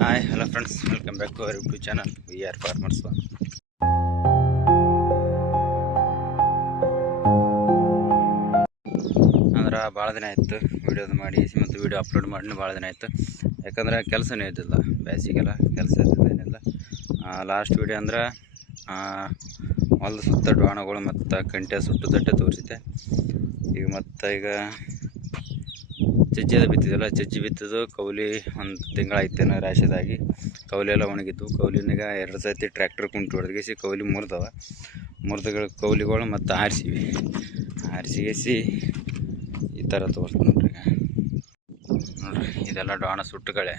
Hi hello friends welcome back to our YouTube channel we are farmers ಅಂದ್ರೆ ಭಾಳ ದಿನ ಆಯಿತು ವೀಡಿಯೋದು ಮಾಡಿ, ಮತ್ತು ವೀಡಿಯೋ ಅಪ್ಲೋಡ್ ಮಾಡಿ ಭಾಳ ದಿನ ಆಯಿತು. ಯಾಕಂದ್ರೆ ಕೆಲಸನೇ ಇದ್ದಿಲ್ಲ, ಬೇಸಿಗೆಲ್ಲ ಕೆಲಸ ಏನಿಲ್ಲ. ಲಾಸ್ಟ್ ವೀಡಿಯೋ ಅಂದ್ರೆ ಹೊಲದ ಸುತ್ತ ಡೋಣಗಳು ಮತ್ತು ಕಂಟೆ ಸುಟ್ಟು ತಟ್ಟೆ ತೋರಿಸಿದ್ದೆ. ಈಗ ಮತ್ತು ಈಗ ಚಜ್ಜಿ ಅದು ಬಿತ್ತಿದ್ದಲ್ಲ ಚಜ್ಜಿ ಬಿತ್ತಿದ್ದು ಕೌಲಿ ಒಂದು ತಿಂಗಳಾಯ್ತೇನೋ ರಾಶಿದಾಗಿ. ಕೌಲಿ ಎಲ್ಲ ಒಣಗಿದ್ದು ಕೌಲಿನಾಗ ಎರಡು ಸರ್ತಿ ಟ್ರ್ಯಾಕ್ಟರ್ ಕುಂಟು ಹೊಡೆದ್ಗಿಸಿ ಕೌಲಿ ಮುರಿದವ. ಮುರಿದಗಳ ಕೌಲಿಗಳು ಮತ್ತು ಆರಿಸಿವಿ. ಆರಿಸಿಗಿಸಿ ಈ ಥರ ತೋರಿಸ್ತು ನೋಡ್ರಿ. ನೋಡ್ರಿ, ಇದೆಲ್ಲ ಡಾಣ ಸುಟ್ಟುಗಳೇ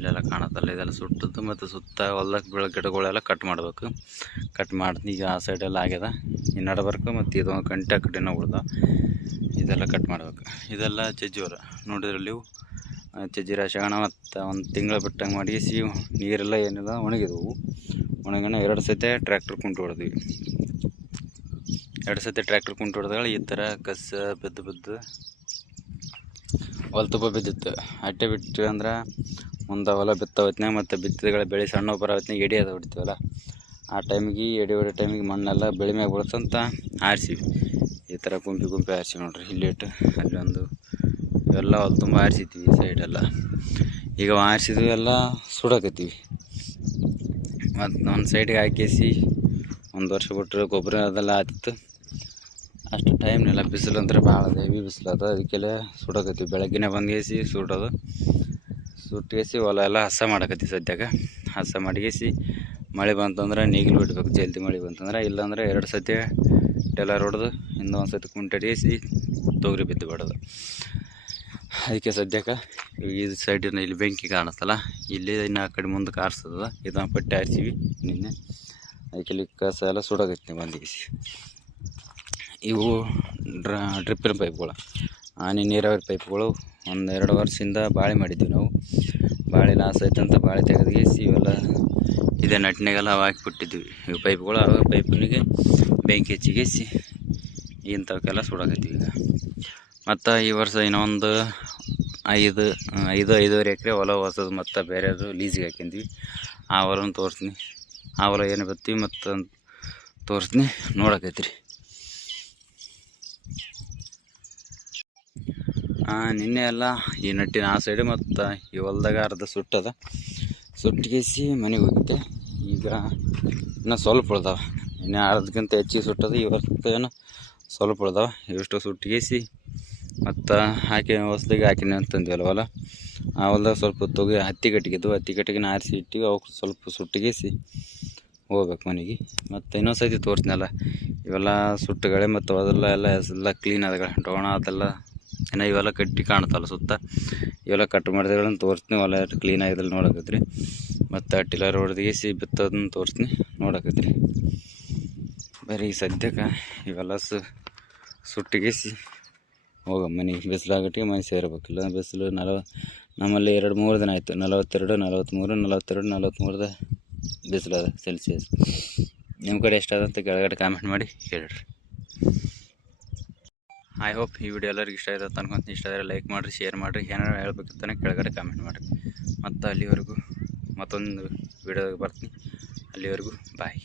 ಇಲ್ಲೆಲ್ಲ ಕಾಣತ್ತಲ್ಲ, ಇದೆಲ್ಲ ಸುಟ್ಟದ್ದು ಮತ್ತು ಸುತ್ತ ಹೊಲ್ದಾಗ ಬೀಳೋ ಗಿಡಗಳೆಲ್ಲ ಕಟ್ ಮಾಡಬೇಕು. ಕಟ್ ಮಾಡಿ ಈಗ ಆ ಸೈಡೆಲ್ಲ ಆಗ್ಯದ ಈ ನಡಬರ್ಕು ಮತ್ತು ಇದೊಂದು ಗಂಟೆ ಕಡಿನ ಉಳ್ದ ಇದೆಲ್ಲ ಕಟ್ ಮಾಡ್ಬೇಕು. ಇದೆಲ್ಲ ಚಜ್ಜಿವರ. ನೋಡಿದ್ರಲ್ಲಿ ಚಜ್ಜಿ ರಾಶಗಣ ಮತ್ತು ಒಂದು ತಿಂಗಳು ಬಿಟ್ಟಂಗೆ ಮಾಡಿ ಸಿ ನೀರೆಲ್ಲ ಏನಿಲ್ಲ, ಒಣಗಿದವು. ಒಣಗಣ ಎರಡು ಸತಿ ಟ್ರ್ಯಾಕ್ಟರ್ ಕುಂಟು ಹೊಡೆದ್ವಿ. ಎರಡು ಸತಿ ಟ್ರ್ಯಾಕ್ಟರ್ ಕುಂಟು ಹೊಡೆದಾಗ ಈ ಥರ ಕಸ ಬಿದ್ದು ಬಿದ್ದು ಹೊಲ ತುಪ್ಪ ಬಿದ್ದಿತ್ತು. ಅಟ್ಟೆ ಬಿಟ್ಟು ಅಂದ್ರೆ ಮುಂದೆ ಹೊಲ ಬಿತ್ತ ಹೊತ್ನಾಗ ಮತ್ತು ಬಿತ್ತಿದಗಳ ಬೆಳೆ ಸಣ್ಣ ಬರೋ ಹೊತ್ನಾಗ ಎಡಿ ಅದು ಹೊಡಿತೀವಲ್ಲ. ಆ ಟೈಮಿಗೆ ಎಡಿ ಹೊಡೋ ಟೈಮಿಗೆ ಮಣ್ಣೆಲ್ಲ ಬೆಳೆ ಮ್ಯಾಗ ಬೀಳ್ತಂತ ಆರಿಸಿವಿ. ಈ ಥರ ಗುಂಪಿ ಗುಂಪಿ ಆರಿಸಿ ನೋಡ್ರಿ. ಇಲ್ಲಿಟ್ಟು ಅಲ್ಲೊಂದು ಇವೆಲ್ಲ ಹೊಲ ತುಂಬ ಆರಿಸಿದ್ವಿ ಸೈಡೆಲ್ಲ ಈಗ ಆರಿಸಿದ್ವಿ ಎಲ್ಲ ಸುಡಕತ್ತೀವಿ. ಮತ್ತು ಒಂದು ಸೈಡ್ಗೆ ಹಾಕಿಸಿ ಒಂದು ವರ್ಷ ಬಿಟ್ಟರೆ ಗೊಬ್ಬರ ಅದೆಲ್ಲ ಆತಿತ್ತು. ಅಷ್ಟು ಟೈಮ್ನೆಲ್ಲ ಬಿಸಿಲು ಅಂದ್ರೆ ಭಾಳ ದೇವಿ ಬಿಸಿಲು ಅದ. ಅದಕ್ಕೆಲ್ಲ ಸುಡಕತ್ತೀವಿ. ಬೆಳಗ್ಗೆನೆ ಬಂದ್ಗೇಸಿ ಸುಡೋದು. ಸುಟ್ಟೇಸಿ ಹೊಲ ಎಲ್ಲ ಹಸ ಮಾಡಕತ್ತಿ ಸದ್ಯಕ್ಕೆ. ಹಸ ಮಾಡಿಗೇಸಿ ಮಳೆ ಬಂತಂದ್ರೆ ನೀಗಿಲು ಬಿಡ್ಬೇಕು, ಜಲ್ದಿ ಮಳೆ ಬಂತಂದ್ರೆ. ಇಲ್ಲಾಂದ್ರೆ ಎರಡು ಸತಿ ಟೆಲರ್ ಹೊಡೆದು ಇನ್ನೊಂದು ಸತಿ ಕುಂಟಡಿಸಿ ತೊಗರಿ ಬಿದ್ದು ಬಿಡೋದು. ಅದಕ್ಕೆ ಸದ್ಯಕ್ಕೆ ಈ ಸೈಡಿನ ಇಲ್ಲಿ ಬೆಂಕಿ ಕಾಣುತ್ತಲ್ಲ, ಇಲ್ಲಿ ಇನ್ನು ಆ ಕಡೆ ಮುಂದೆ ಕಾರ್ಸ್ತದ ಇದನ್ನು ಪಟ್ಟಿ ಹಾರಿಸಿವಿ ನಿನ್ನೆ. ಅದಕ್ಕೆ ಇಲ್ಲಿ ಕಸ ಎಲ್ಲ ಸುಡಾಕತ್ತಿ ಬಂದಿಸಿ ಇವು ಡ್ರ, ಡ್ರಿಪ್ಪಿನ ಪೈಪ್ಗಳು. ಆನೆ ನೀರಾವರಿ ಪೈಪ್ಗಳು ಒಂದು ಎರಡು ವರ್ಷದಿಂದ ಬಾಳೆ ಮಾಡಿದ್ವಿ ನಾವು. ಬಾಳೆ ಲಾಸ್ ಆಯ್ತಂತ ಬಾಳೆ ತೆಗೆದುಗೇಸಿ ಇವೆಲ್ಲ ಇದೆ ನಟ್ನೆಗೆಲ್ಲ ಹಾಕಿಬಿಟ್ಟಿದ್ವಿ. ಇವು ಪೈಪ್ಗಳು ಅವಾಗ ಪೈಪ್ನಿಗೆ ಬೆಂಕಿ ಹಚ್ಚಿಗೇಸಿ ಇಂಥವಕ್ಕೆಲ್ಲ ಸುಡಾಕತ್ತೀವಿ ಈಗ. ಮತ್ತು ಈ ವರ್ಷ ಇನ್ನೊಂದು ಐದು ಐದು, ಐದೂವರೆ ಎಕರೆ ಹೊಲ ಹೊಸದು ಮತ್ತು ಬೇರೆದು ಲೀಸಿಗೆ ಹಾಕಿದ್ವಿ. ಆ ಹೊಲನ ತೋರಿಸ್ತೀನಿ. ಆ ಹೊಲ ಏನು ಬರ್ತೀವಿ ಮತ್ತು ತೋರಿಸ್ತೀನಿ. ನೋಡಕೈತ್ರಿ ನಿನ್ನೆ ಎಲ್ಲ ಈ ನಟ್ಟಿನ ಆ ಸೈಡ್ ಮತ್ತು ಈ ಹೊಲ್ದಾಗ ಅರ್ಧ ಸುಟ್ಟದ ಸುಟ್ಟಿಗೆಸಿ ಮನೆಗೆ ಹೋಗಿದ್ದೆ. ಈಗ ಇನ್ನು ಸ್ವಲ್ಪ ಉಳ್ದಾವ. ನಿನ್ನೆ ಅರ್ಧಕ್ಕಿಂತ ಹೆಚ್ಚಿಗೆ ಸುಟ್ಟದ. ಏನೋ ಸ್ವಲ್ಪ ಉಳ್ದಾವ. ಇಷ್ಟು ಸುಟ್ಟಿಗೆಸಿ ಮತ್ತು ಹಾಕಿ ಹೊಸ್ದಾಗಿ ಹಾಕಿನಿ ಅಂತಂದ್ವಲ್ಲ ಹೊಲ. ಆ ಹೊಲ್ದಾಗ ಸ್ವಲ್ಪ ತೊಗೆ ಹತ್ತಿ ಕಟ್ಟಿಗೆದ್ದು. ಹತ್ತಿ ಕಟ್ಟಿಗೆ ಆರಿಸಿ ಇಟ್ಟಿವಿ. ಅವಕ್ಕೆ ಸ್ವಲ್ಪ ಸುಟ್ಟಿಗೆಸಿ ಹೋಗ್ಬೇಕು ಮನೆಗೆ. ಮತ್ತು ಇನ್ನೊಂದು ಸತಿ ತೋರಿಸ್ನಲ್ಲ. ಇವೆಲ್ಲ ಸುಟ್ಟುಗಳೇ ಮತ್ತು ಅದೆಲ್ಲ ಎಲ್ಲ ಎಲ್ಲ ಕ್ಲೀನ್ ಆದ ಡೋಣ ಅದೆಲ್ಲ ಏನೋ ಇವೆಲ್ಲ ಕಟ್ಟಿ ಕಾಣ್ತಲ್ಲ ಸುತ್ತ. ಇವೆಲ್ಲ ಕಟ್ ಮಾಡಿದ್ರೆ ತೋರಿಸ್ತೀನಿ, ಹೊಲ ಕ್ಲೀನ್ ಆಗಿದ್ರಲ್ಲಿ ನೋಡಕತ್ರಿ. ಮತ್ತು ಟಿಲ್ಲರ್ ಹೊಡೆದಿಗೆಸಿ ಬಿತ್ತೋದನ್ನ ತೋರಿಸ್ತೀನಿ, ನೋಡಕತ್ರಿ. ಬರೀ ಸದ್ಯಕ್ಕೆ ಇವೆಲ್ಲ ಸು, ಸುಟ್ಟಿಗೆಸಿ ಹೋಗ ಮನೆಗೆ. ಬಿಸಿಲಾಗಟ್ಟಿಗೆ ಮನೆ ಸೇರ್ಬೇಕಿಲ್ಲ ಬಿಸಿಲು ನಲವ ನಮ್ಮಲ್ಲಿ ಎರಡು ಮೂರು ದಿನ ಆಯಿತು. ನಲವತ್ತೆರಡು ನಲವತ್ತ್ಮೂರು ನಲವತ್ತೆರಡು ನಲವತ್ತ್ಮೂರದ ಬಿಸಿಲದ ಸೆಲ್ಸಿಯಸ್ ನಿಮ್ಮ ಕಡೆ ಎಷ್ಟಾದಂತ ಕೆಳಗಡೆ ಕಾಮೆಂಟ್ ಮಾಡಿ ಹೇಳ್ರಿ. ಐ ಹೋಪ್ ಈ ವಿಡಿಯೋ ಎಲ್ಲರಿಗೂ ಇಷ್ಟ ಆಯ್ತು. ಅಂತ ಅನ್ಕೊಂತೀನಿ. ಇಷ್ಟ ಆದರೆ ಲೈಕ್ ಮಾಡಿರಿ ಶೇರ್ ಮಾಡಿರಿ. ಏನಾರು ಹೇಳ್ಬೇಕಿತ್ತಾನೆ ಕೆಳಗಡೆ ಕಾಮೆಂಟ್ ಮಾಡಿರಿ. ಮತ್ತು ಅಲ್ಲಿವರೆಗೂ ಮತ್ತೊಂದು ವಿಡಿಯೋಗೆ ಬರ್ತೀನಿ. ಅಲ್ಲಿವರೆಗೂ ಬಾಯ್